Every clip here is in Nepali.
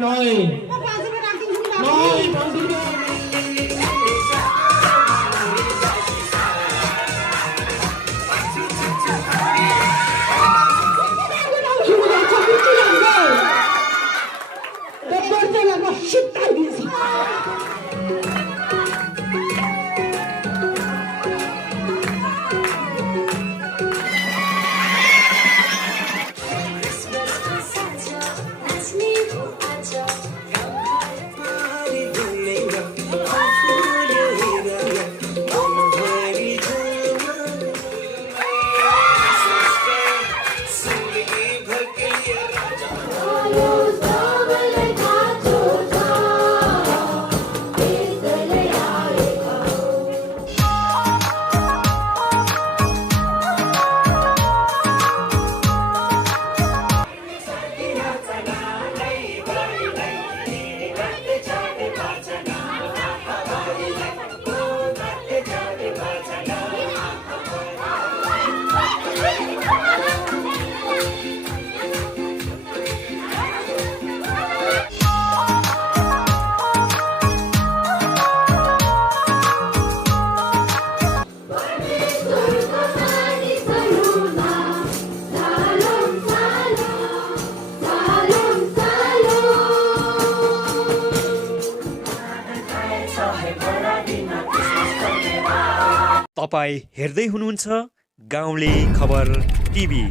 rồi nói nói nói đi đi. तपाईं हेर्दै हुनुहुन्छ गाउँले खबर टिभी।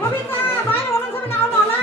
बबिता बाहिर हुनुहुन्छ भने आउनु होला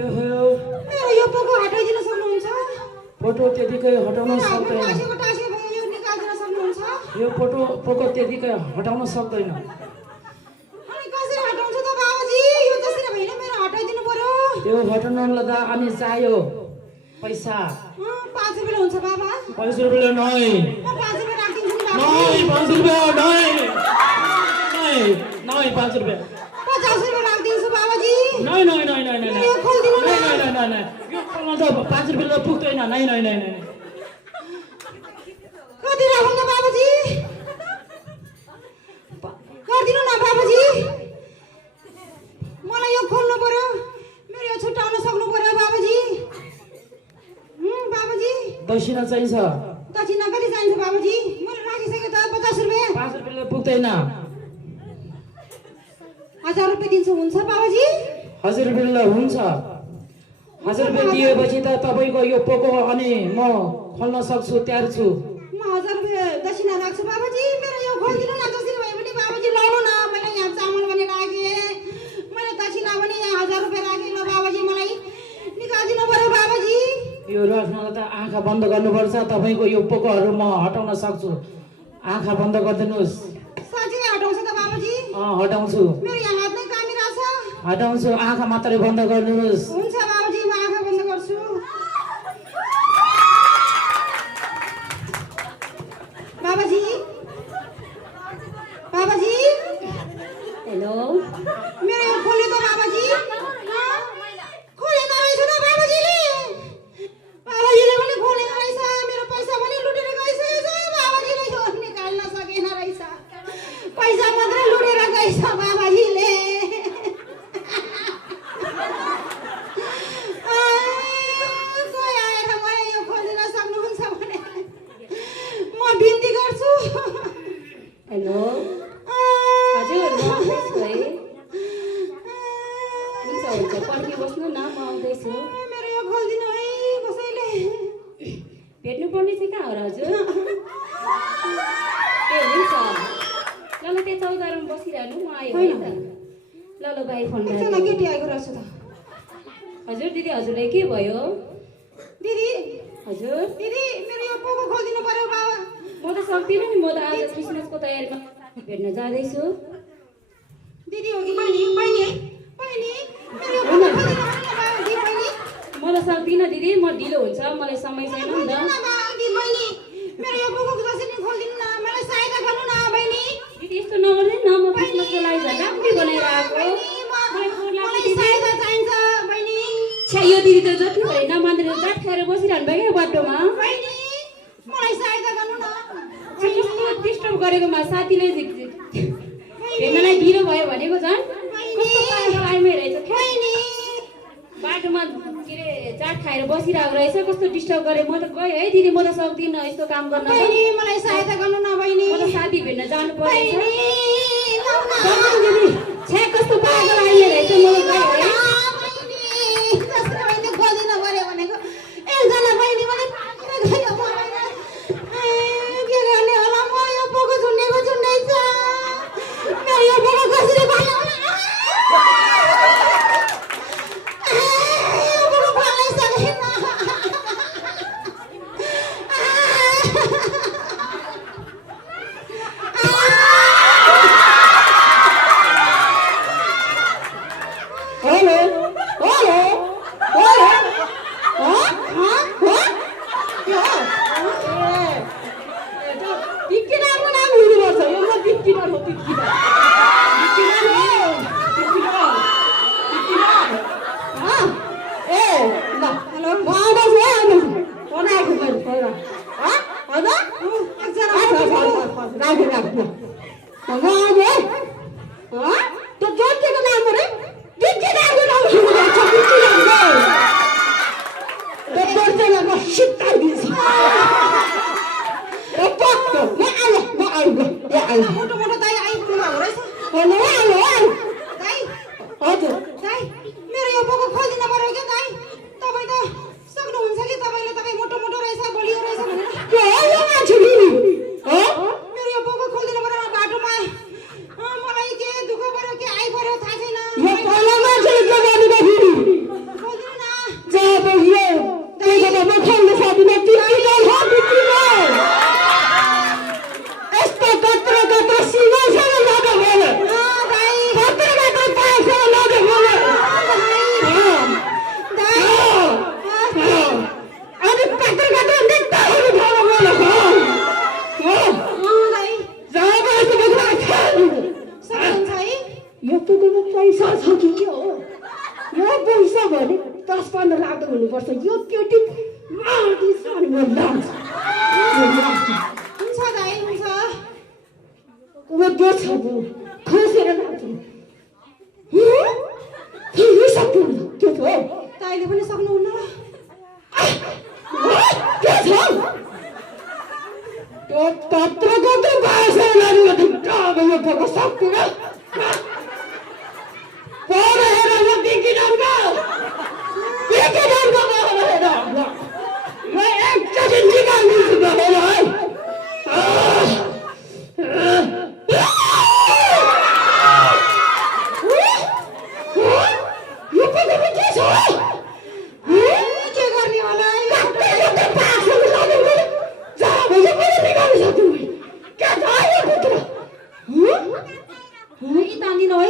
मेरो यो पोको हटाइदिन सक्नुहुन्छ? फोटो त्यतिकै हटाउन मेरो हातमा सक्दैन। टाँसेको भयो यो निकालिदिन सक्नुहुन्छ? यो पोको त्यतिकै हटाउन सक्दैन। अनि कसरी हटाउँछ त बाबाजी? यो त्यसरी होइन, मेरो हटाइदिनु पर्यो। त्यो हटाउनलाई त अनि चाहियो पैसा। 5 रुपियाँ हुन्छ बाबा? 5 रुपियाँ नै। म 5 रुपियाँ राखिदिन्छु नि बाबा। नै 5 रुपियाँ नै। नै 5 रुपियाँ। 50 रुपियाँ राखिदिन्छु बाबाजी। नै नै नै नै नै नै। यो खोलिदिनु न। नै नै नै नै नै। यो खोल्न त 5 रुपियाँ त पुग्दैन। नै नै नै नै। कति राखौँ न बाबाजी? गरिदिनु न बाबाजी। मलाई यो खोल्नु पर्यो, मेरो यो छुट्याउन सक्नु पर्यो बाबाजी। बाबाजी दक्षिणा चाहिन्छ। दक्षिणा कति चाहिन्छ बाबाजी? मैले राखिसकेँ त 50 रुपियाँ। 5 रुपियाँ पुग्दैन। 1000 रुपियाँ दिन्छु, हुन्छ बाबाजी? 1000 रुपियाँ हुन्छ। 1000 रुपियाँ दिएपछि त तपाईँको यो पोको अनि म खोल्न सक्छु, तयार छु। म 1000 रुपियाँ दक्षिणा राख्छु बाबाजी। मेरो यो खोलिदिनु न जसरी भए पनि बाबाजी। लानु न, मैले यहाँ चामल पनि राखेँ, मैले दक्षिणा पनि यहाँ 1000 रुपियाँ राखेँ। ल बाबाजी मलाई निकालिदिनु पर्यो बाबाजी। यो राख्नलाई त आँखा बन्द गर्नुपर्छ। तपाईँको यो पोकोहरू म हटाउन सक्छु। आँखा बन्द गरिदिनुहोस्। साँच्चै हटाउँछ त बाबाजी? हटाउँछु। मेरो यहाँ हात नै कामिरहेछ। हटाउँछु। आँखा मात्रै बन्द गरिदिनुहोस्। हुन्छ बाबाजी, म आँखा बन्द गर्छु। बाबाजी, बाबाजी, हेलो मेरो यो खोल्यो त बाबाजी? खोलेको रहेछ त बाबाजीले। बाबाजीले पनि खोलेको रहेछ। मेरो पैसा पनि लुटेर गइसकेछ। बाबाजीले यो निकाल्न सकेन रहेछ। पैसा मात्रै लुटेर गइछ बाबाजीले। कोही आएर मलाई यो खोलिदिन सक्नुहुन्छ भने म बिन्ती गर्छु। हेलो हजुर, म आउँदैछु है। हुन्छ हुन्छ, पर्खिबस्नु न, म आउँदैछु। मेरो यो खोलिदिनु है कसैले। भेट्नु पर्ने चाहिँ कहाँ हो र हजुर? ए हुन्छ, ल ल त्यो चौतारामा बसिरहनु, म आयो है त। ल ल भाइ फोन एकजना राख्नु। केटी आएको रहेछ त। हजुर दिदी, हजुरलाई के भयो? दिदी, हजुर दिदी, मेरो यो पोको खोलिदिनु पर्यो बाबा। म त सक्दिनँ नि, म त आज क्रिसमसको तयारीमा भेट्न जाँदैछु। दिदी हो कि बहिनी? बहिनी, बहिनी, मेरो यो पोको खोलिदिनु पर्यो न बाबाजी। बहिनी, म त सक्दिनँ दिदी, म ढिलो हुन्छ, मलाई समय छैन नि त। बाबाजी, बहिनी, मेरो यो पोको जसरी खोलिदिनु न, मलाई सहायता गर्नु न बहिनी। दिदी यस्तो नगर्दैन न, म क्रिसमसको लागि झन् राम्रै बनाएर आएको। मलाई फोहोर लाग्छ मलाई दिदी। सहायता चाहिन्छ बहिनी। छ्या, यो दिदी त जति भए नमानेर जात खाएर बसिरहनु भयो क्या बाटोमा। बहिनी, मलाई सहायता गर्नु न। कस्तो डिस्टर्ब गरेकोमा साथीले भेट्नलाई ढिलो भयो भनेको झन् कस्तो पाराको आइमै रहेछ। बहिनी, बाटोमा के अरे चाट खाएर बसिरहेको रहेछ, कस्तो डिस्टर्ब गरे। म त गएँ है दिदी, म त सक्दिनँ यस्तो काम गर्न। त बहिनी, मलाई सहायता गर्नु न बहिनी। म त साथी भेट्न जानु परेछ। बहिनी, दिदी छ्या, कस्तो पाराको आइमै रहेछ, म त गएँ है। जसरी बहिनी खोलिदिनु पर्यो भनेको एकजना बहिनी पनि गयो मलाई। के गर्ने होला? म यो पोको झुन्डेको झुन्डै छ। मेरो यो पोको कसरी खोल्नु होला? यो पोको खोल्नै सकेन। Hello hello hello. टिक्कीनाको नाम हुनुपर्छ। यो म टिक्कीनार हो। ए ल, हेलो, म आउँदैछु है, आउँदैछु। बनाएको मैले पहिला। होइन? एकजना राख्नु। म आउँछु है। त्यो जोतिएको नाम हो रे? टिक्कीनारको नाम हो। भने 10-15 लाख त हुनुपर्छ यो केटी मार्दिछ अनि म लान्छु हुन्छ दाइ हुन्छ अब के छ बु खोसेर लान्छु यो सक्नु के छ दाइले पनि सक्नुहुन्न र के छ त्यो तत्रको त भाषालाई यो यो पको सक्दिन पर हेर म देखि डाउगा देखि डाउगा हेर म एकचोटि निकाल्छु त हेर है यो पको के छ के गर्ने होला तान्दिन है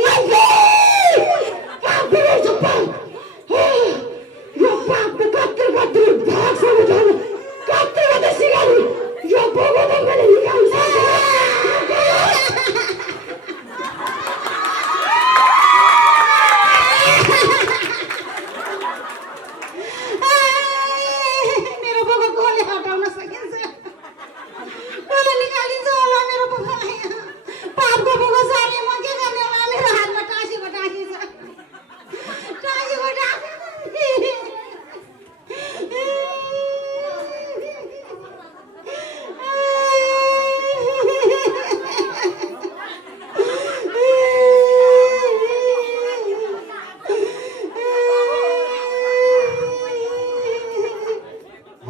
मेरो बोको कसले हटाउन सकिन्छ कसले निकालिन्छ होला मेरो बोकोलाई पापको बोको साले म के गर्ने होला मेरो हातमा टाँसेको टाँसी छ टाँसेको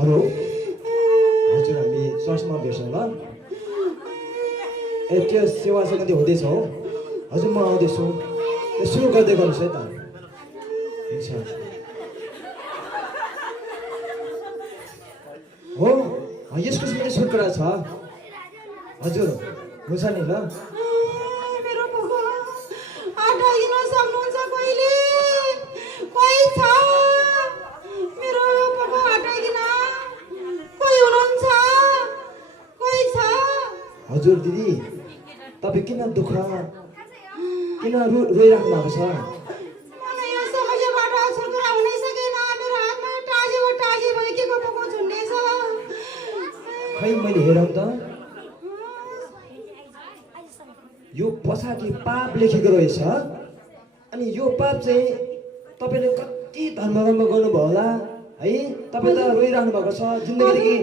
हेलो हजुर हामी चर्चमा भेट्छौँ ल ए त्यो सेवा सम्बन्धी हुँदैछ हो हजुर म आउँदैछु सुरु गर्दै गर्नुहोस् है त हुन्छ हो यसको पनि छुटकरा छ हजुर हुन्छ नि ल मेरो बोको हटाइदिन सक्नुहुन्छ कोहीले कोही छ मेरो बोको हटाइदिन कोही हुनुहुन्छ कोही छ हजुर दिदी तपाईँ किन दुःख किन रोइराख्नु भएको छ मलाई यो समस्याबाट छुटकारा हुनै सकेन मेरो हातमा टाँसेको टाँसी भयो के को बोको झुन्डेछ खै मैले हेरौँ त यो पछाडि पाप लेखेको रहेछ अनि यो पाप चाहिँ तपाईँले कति धर्म गर्नुभयो होला है तपाईँ त रोइराख्नु भएको छ जिन्दगीदेखि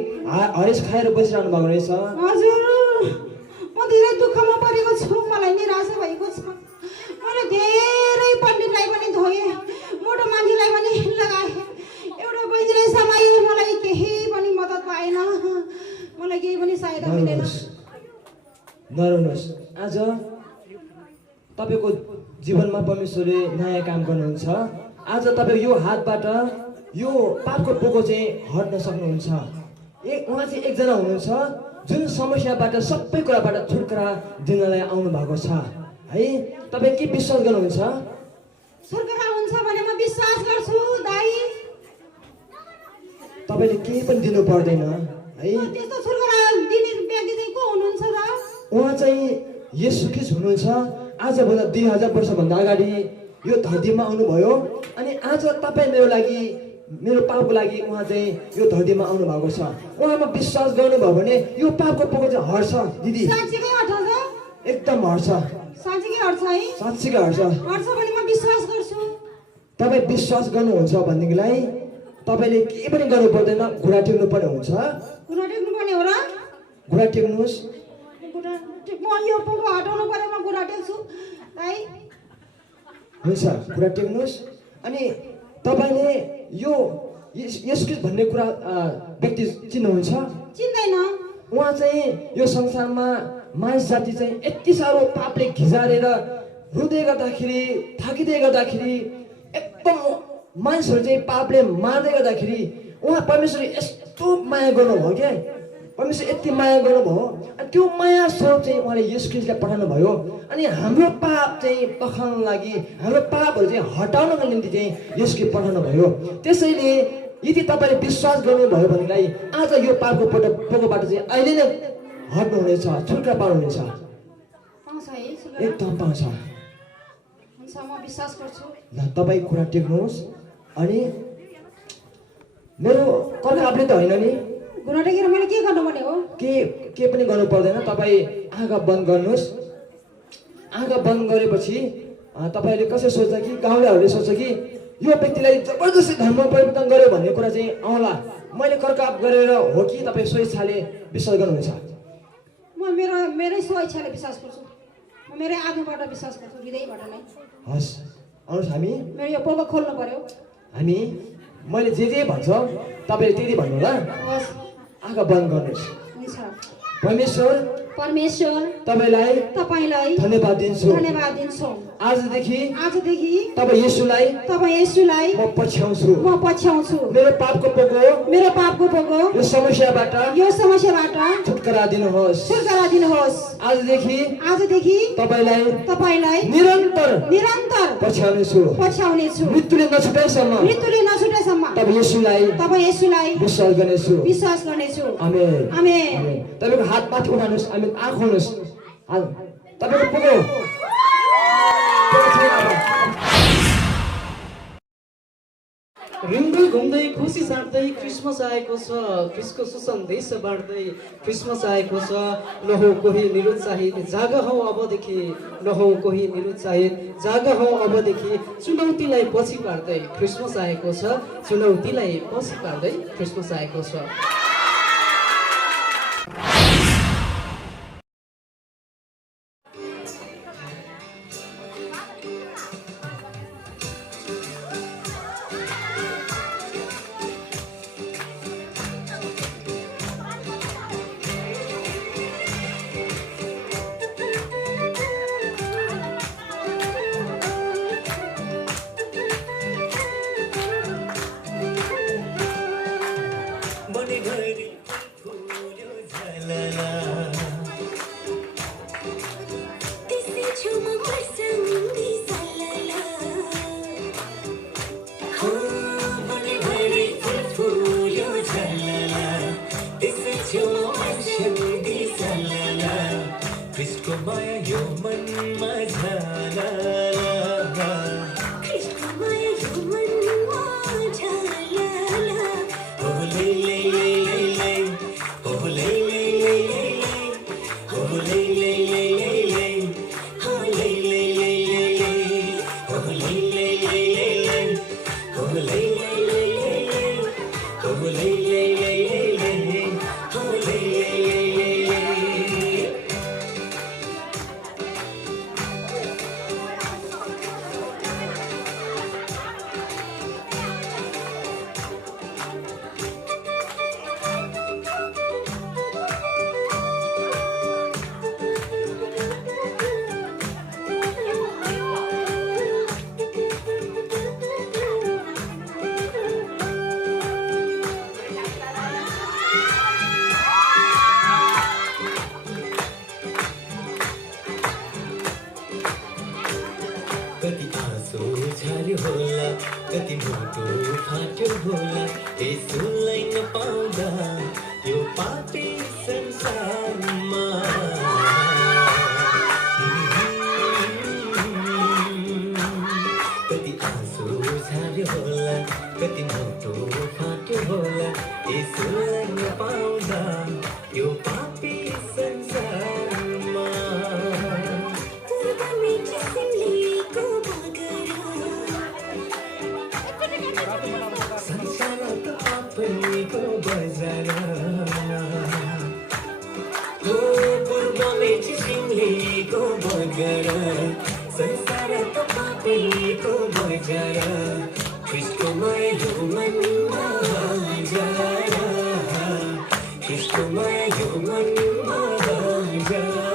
हरेस खाएर बसिरहनु भएको रहेछ हजुर म धेरै दुःखमा परेको छु मलाई निराशा भएको छ मैले धेरै पण्डितलाई पनि धोएँ मोटो मान्छेलाई पनि लगाएँ एउटा बहिनीलाई समाए मलाई केही पनि मद्दत पाएन मलाई केही पनि सहायता मिलेन नरुनुहोस् आज तपाईँको जीवनमा परमेश्वरले नयाँ काम गर्नुहुन्छ आज तपाईँ यो हातबाट यो पापको पोको चाहिँ हट्न सक्नुहुन्छ उहाँ चाहिँ एकजना हुनुहुन्छ जुन समस्याबाट सबै कुराबाट छुटकारा दिनलाई आउनु भएको छ है तपाईँ के विश्वास गर्नुहुन्छ छुटकारा हुन्छ भने म विश्वास गर्छु दाइ तपाईँले केही पनि दिनु पर्दैन है त्यस्तो छुटकारा दिने व्यक्ति चाहिँ को हुनुहुन्छ र उहाँ चाहिँ येशू ख्रीष्ट हुनुहुन्छ आजभन्दा 2000 वर्षभन्दा अगाडि यो धरतीमा आउनुभयो अनि आज तपाईँ मेरो पापको लागि उहाँ चाहिँ यो धरतीमा आउनु भएको छ उहाँमा विश्वास गर्नुभयो भने यो पापको पोको चाहिँ हट्छ दिदी साँच्चीकै हट्छ एकदम हट्छ साँच्चीकै हट्छ है साँच्चीकै हट्छ हट्छ भने म विश्वास गर्छु तपाईँ विश्वास गर्नुहुन्छ भनेदेखिलाई तपाईँले केही पनि गर्नु पर्दैन घुँडा टेक्नु पर्ने हुन्छ घुँडा टेक्नु पर्ने हो र घुँडा टेक्नुहोस् म यो पोको हटाउनु पर्यो म घुँडा टेक्छु दाइ हुन्छ घुँडा टेक्नुहोस् अनि तपाईँले यो येशू ख्रीष्ट भन्ने कुरा व्यक्ति चिन्नुहुन्छ चिन्दैन उहाँ चाहिँ यो संसारमा मानिस जाति चाहिँ यति साह्रो पापले घिजारेर रुँदै गर्दाखेरि थाकिँदै गर्दाखेरि एकदम मानिसहरू चाहिँ पापले मार्दै गर्दाखेरि उहाँ परमेश्वरले यस्तो माया गर्नुभयो क्या परमेश्वर यति माया गर्नुभयो अनि त्यो माया स्वरूप चाहिँ उहाँले येशू ख्रीष्टलाई पठाउनु भयो अनि हाम्रो पाप चाहिँ पखाल्न लागि हाम्रो पापहरू चाहिँ हटाउनको निम्ति चाहिँ येशू ख्रीष्ट पठाउनु भयो त्यसैले यदि तपाईँले विश्वास गर्नुभयो भनेदेखि आज यो पापको पोकोबाट चाहिँ अहिले नै हट्नुहुनेछ छुटकारा पाउनुहुनेछ पाउँछ है एकदम पाउँछ हुन्छ म विश्वास गर्छु ल तपाईँ कुरा टेक्नुहोस् अनि मेरो कर्कापले त होइन नि घुँडा टेकेर मैले के गर्नुपर्ने हो के पनि गर्नु पर्दैन तपाईँ आँखा बन्द गर्नुहोस् आँखा बन्द गरेपछि तपाईँले कसै सोच्छ कि गाउँलेहरूले सोच्छ कि यो व्यक्तिलाई जबरजस्ती धर्म परिवर्तन गर्यो भन्ने कुरा चाहिँ आउला मैले कर्काप गरेर हो कि तपाईँ स्वेच्छाले विश्वास गर्नुहुन्छ म मेरै स्वेच्छाले विश्वास गर्छु म मेरै आत्माबाट विश्वास गर्छु हृदयबाट नै हस् आउनुहोस् हामी मेरो यो पोको खोल्नु पर्यो हामी मैले जे भन्छ तपाईँले त्यति भन्नु होला हस् आँखा बन्द गर्नुहोस् हुन्छ परमेश्वर तपाईँलाई धन्यवाद दिन्छु आजदेखि तपाईँ येशूलाई म पछ्याउँछु मेरो पापको पोको यो समस्याबाट छुटकारा दिनुहोस् आजदेखि तपाईँलाई निरन्तर पछ्याउनेछु मृत्युले नछुटाइसम्म तपाईँ येशूलाई विश्वास गर्नेछु आमेन तपाईँको हात माथि उठाउनुहोस् आमेन आँख खोल्नुहोस् तपाईँको पोको रिउँदै घुम्दै खुसी साट्दै क्रिसमस आएको छ क्रिसको सुसन्देश बाँड्दै क्रिसमस आएको छ नहौ कोही निरुत्साहित जागा हौ अबदेखि नहौ कोही निरुत्साहित जागा हौ अबदेखि चुनौतीलाई पछि पार्दै क्रिसमस आएको छ चुनौतीलाई पछि पार्दै क्रिसमस आएको छ कति मोटो फाट्यो होला यसुलाई नपाउँदा यो पापी संसारमा कति आँसु झार्यो होला कति मोटो फाट्यो होला यसुलाई नपाउँदा यो पापी संसारमा को बजार हो पूर्वमे चिसिङलेको बजार संसार त पापीको बजार ख्रिस्टको माया यो मनमा बजार ख्रिस्टको माया यो मनमा बजार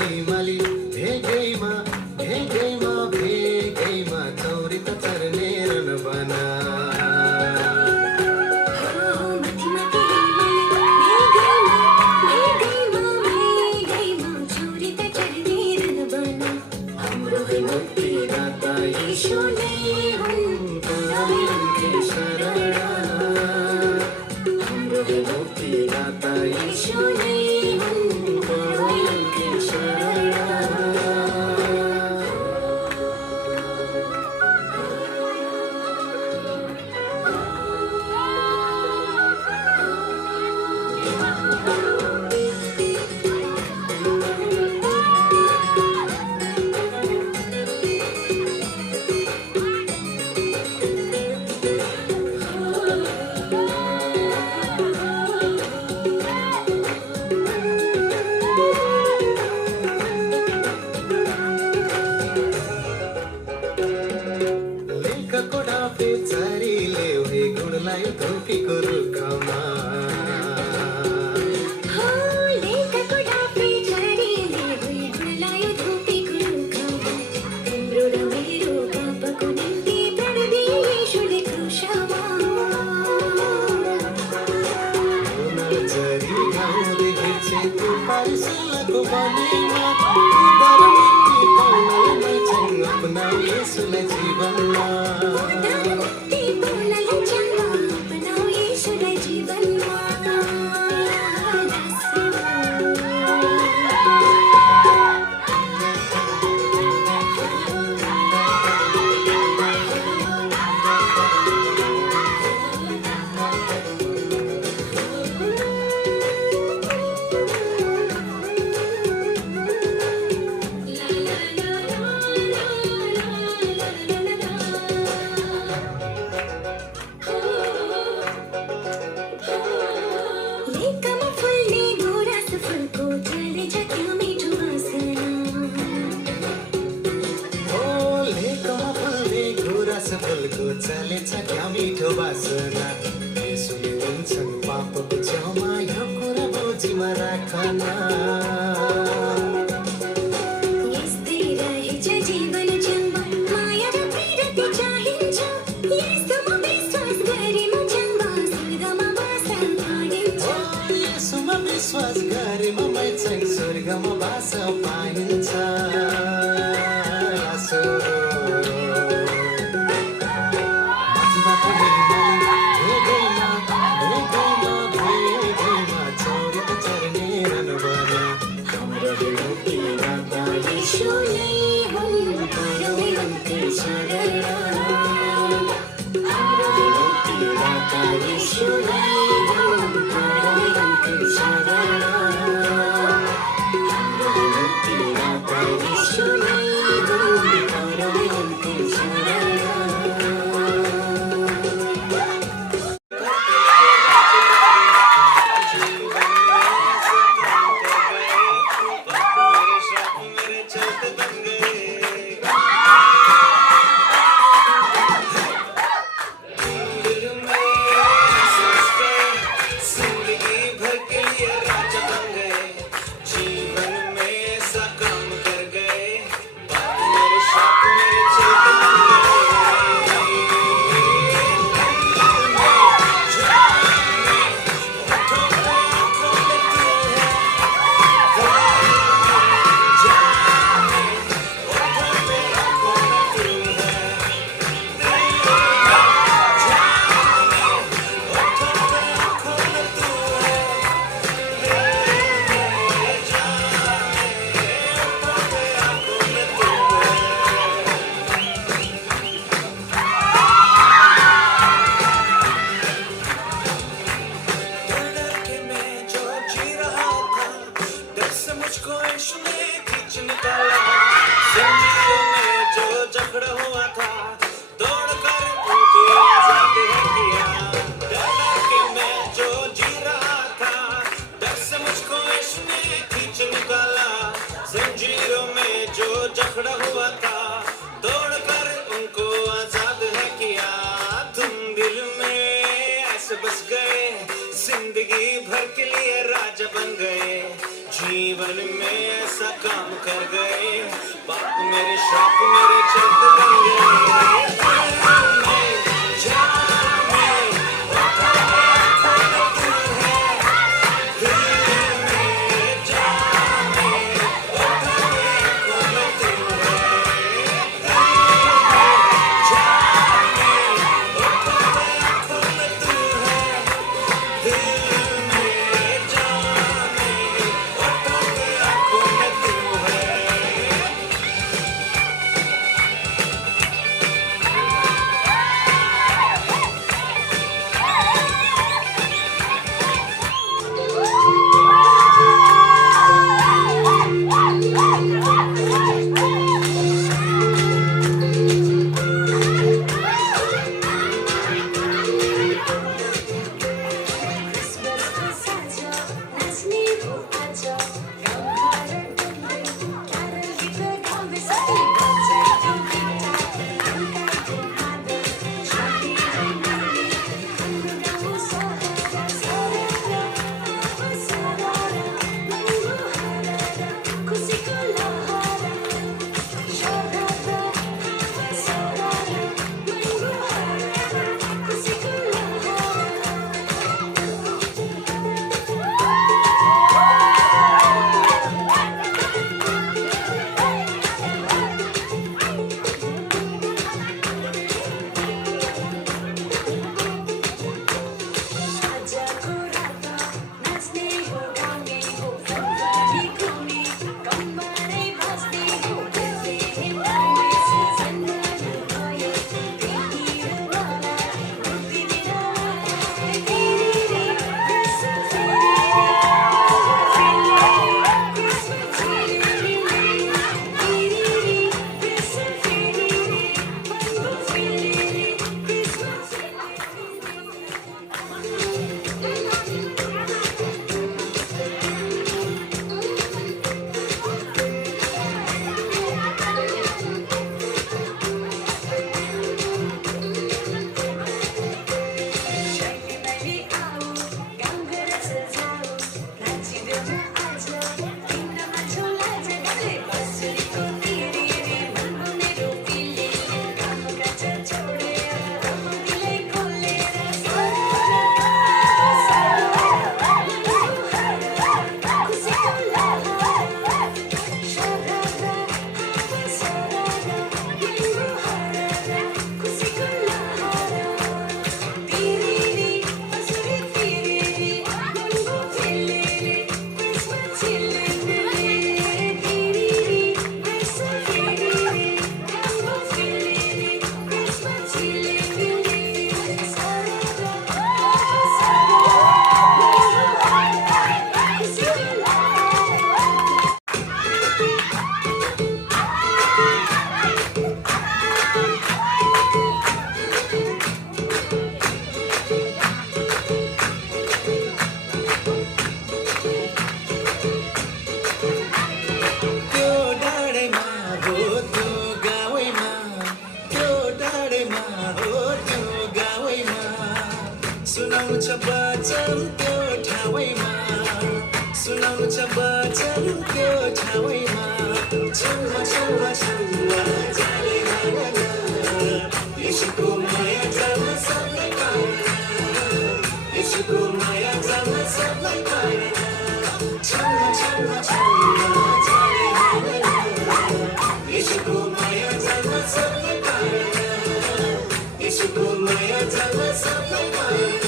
हिमाली भेगैमा भेगैमा भेगैमा चौरी त चर्ने रन बना विश्वास गरेमा मै चाहिँ स्वर्गमा बास पाइन्छ जिंदगी भर के लिए राजा बन गए जी जीवन में ऐसा काम कर गए बाप मेरे श्राप मेरे चलते बन गए सुनाउँछ वचन त्यो ठाउँमा सुनाउँछ वचन त्यो ठाउँमा छल्वा छल्वा छल्वा जाले भागना यसको माया जान सबलाई पाएन यसको माया जान सबलाई पाएन छल्वा छल्वा छल्वा जाले भागना यसको माया जान सबलाई पाएन यसको माया जान सबलाई पाएन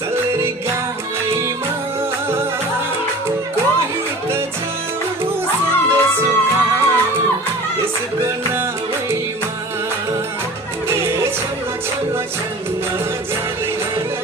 सल्लेरी गाउँमा कोही त जाऊ सन्देश सुनाऊ यसको नाउँमा ए छल्ला छल्ला छल्ला जाले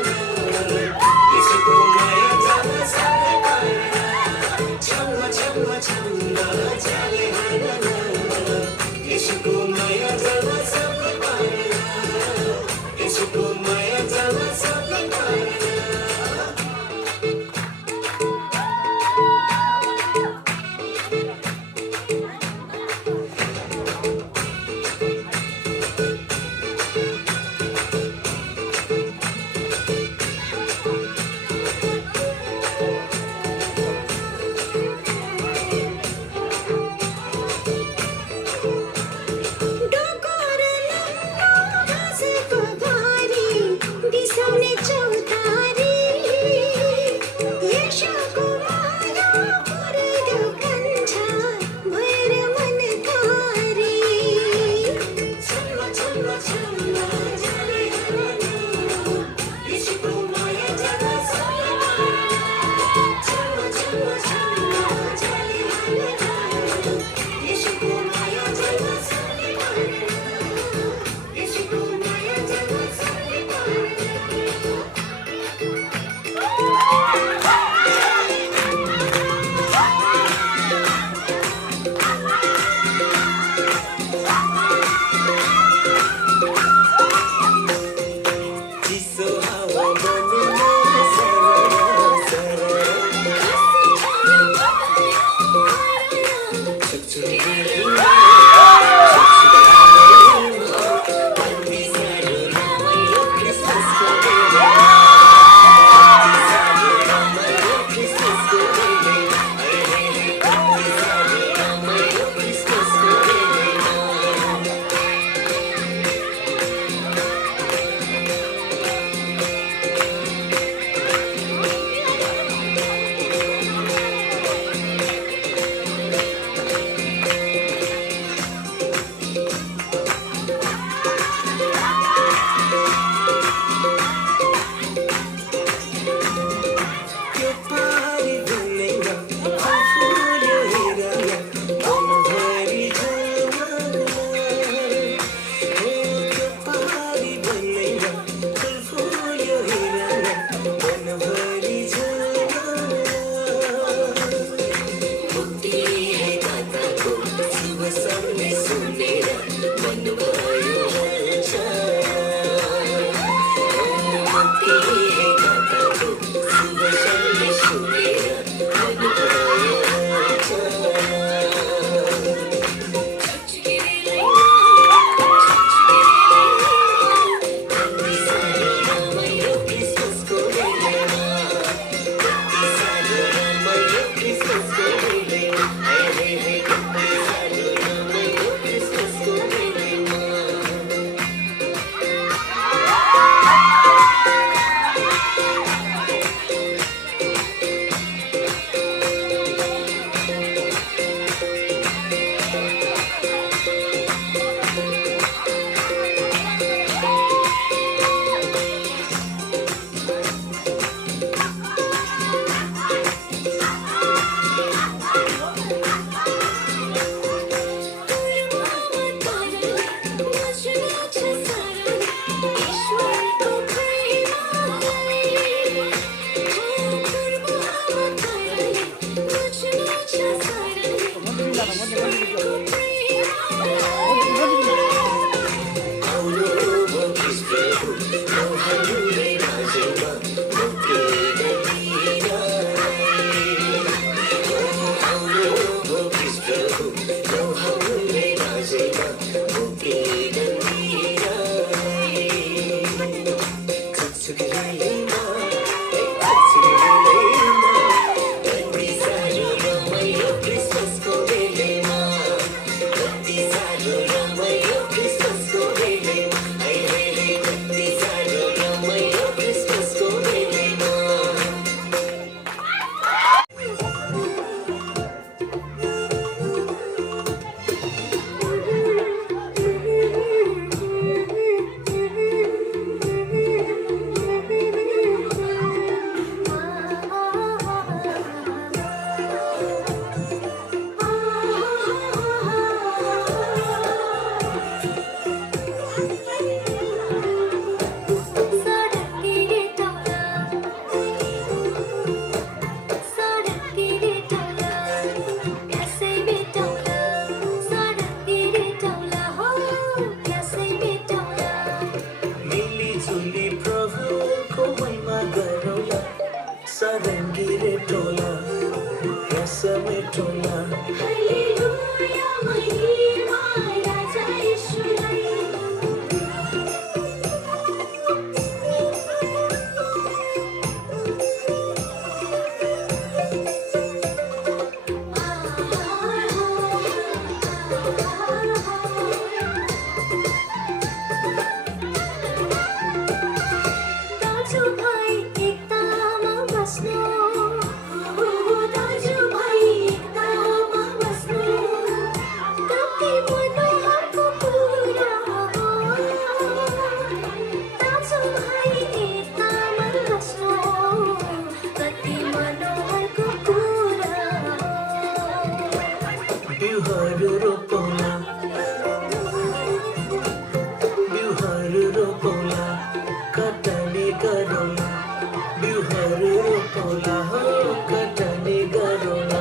खुसीहरू तोला हो कटने गरौँला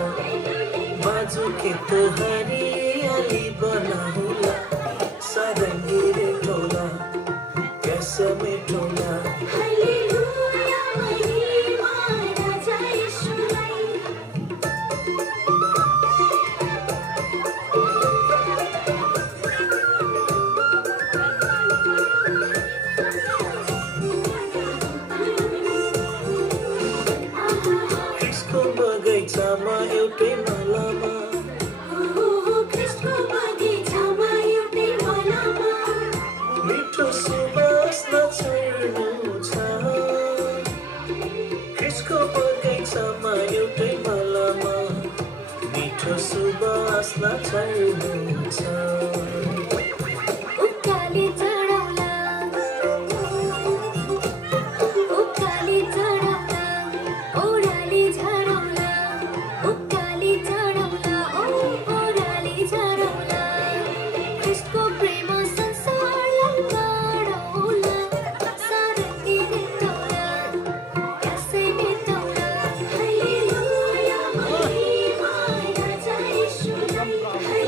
बाजु खेत हरियाली बनाउला सारङ्गी रे टोला कैसे मेटौला हालेलुया महिमा राजा येशूलाई क्रिस्टको बगैँचामा एउटै मालामा क्रिस्टको बगैँचामा एउटै मालामा मिठो सुवासना छर्नु छ क्रिस्टको बगैँचामा एउटै मालामा मिठो सुवासना छर्नु छ उकाली चढाउला उकाली चढाउला ओडाली झराउला उकाली चढाउला ओडाली झराउला क्रिस्टको प्रेम संसारलाई बढाउला सारङ्गी मेटाउला कसै मेटाउला हालेलुया महिमा राजा येशूलाई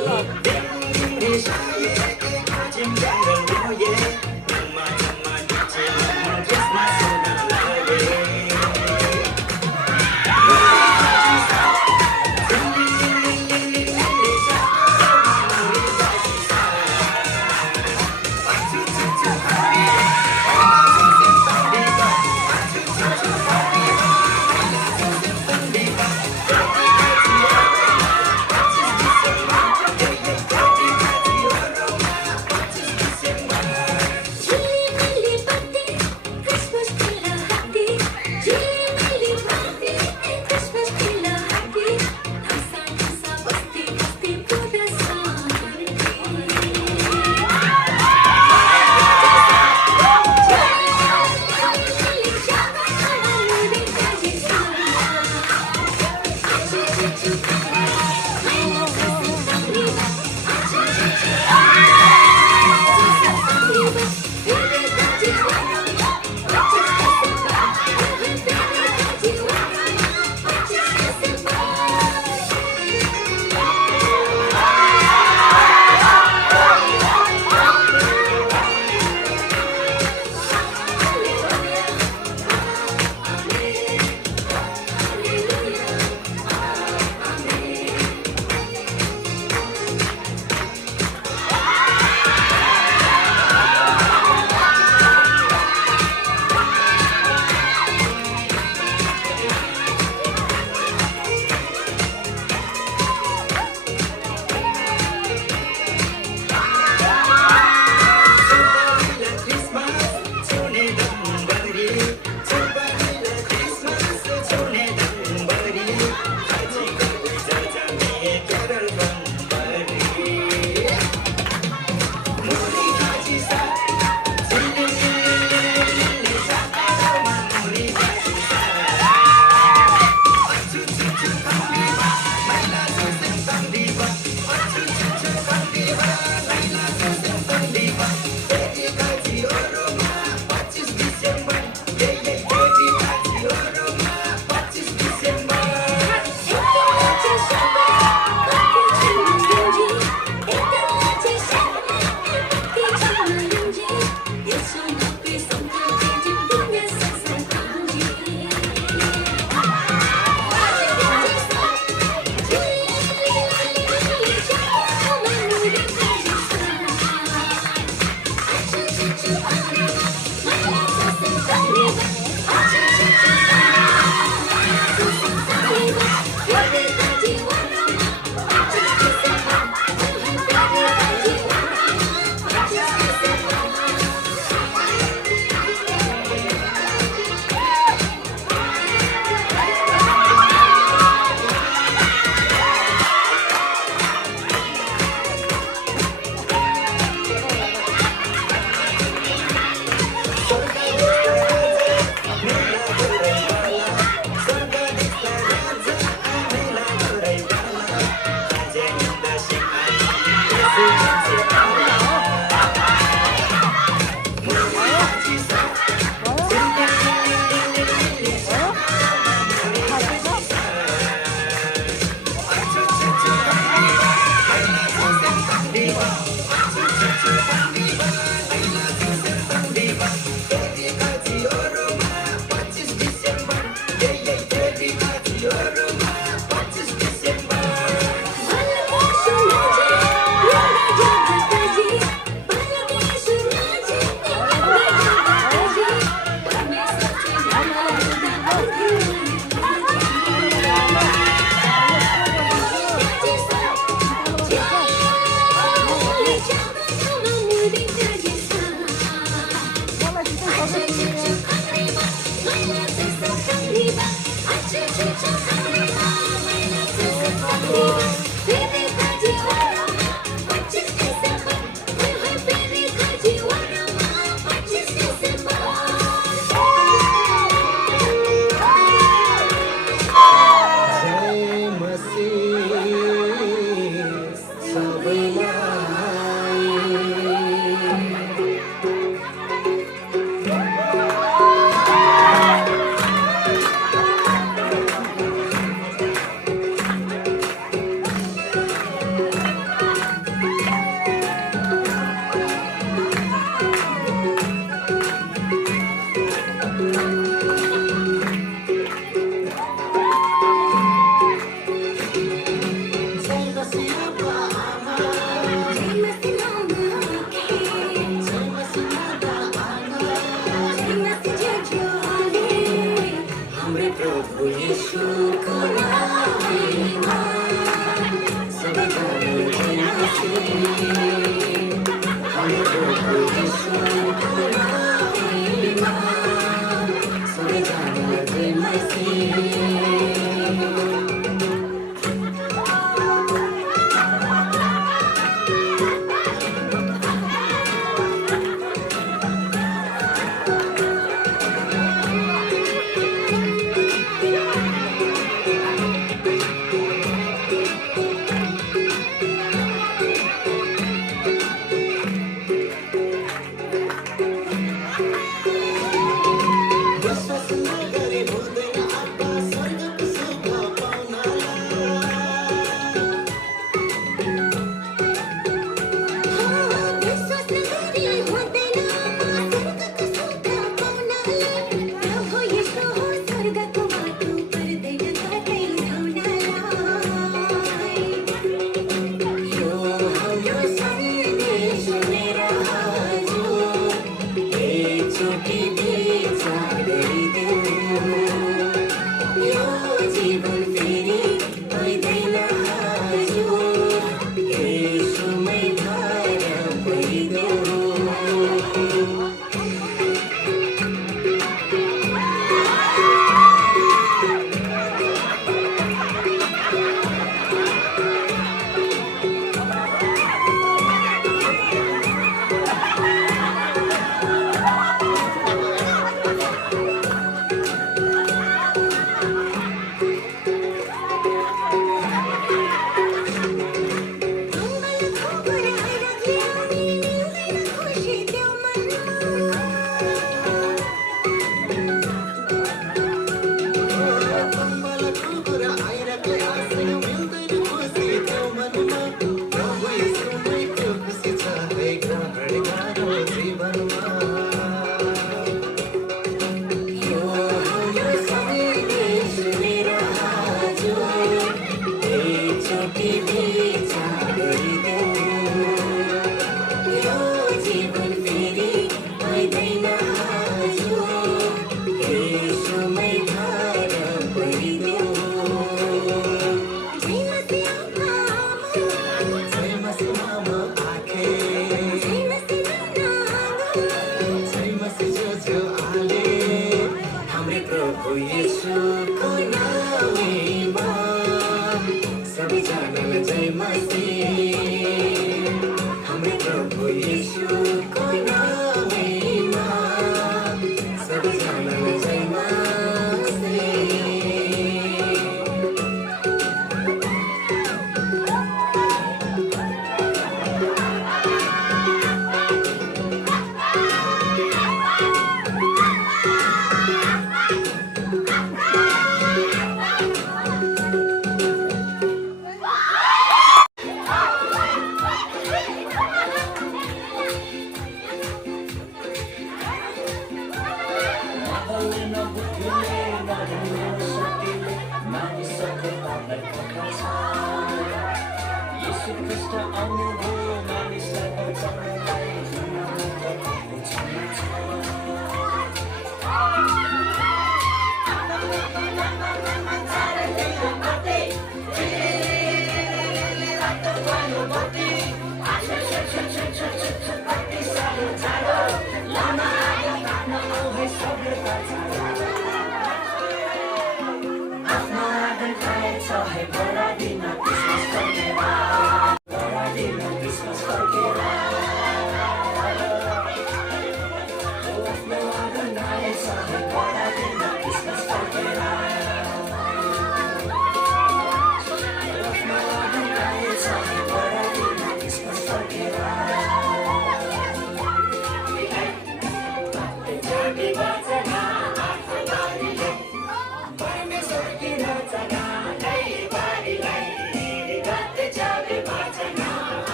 आफ्नो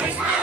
Christmas.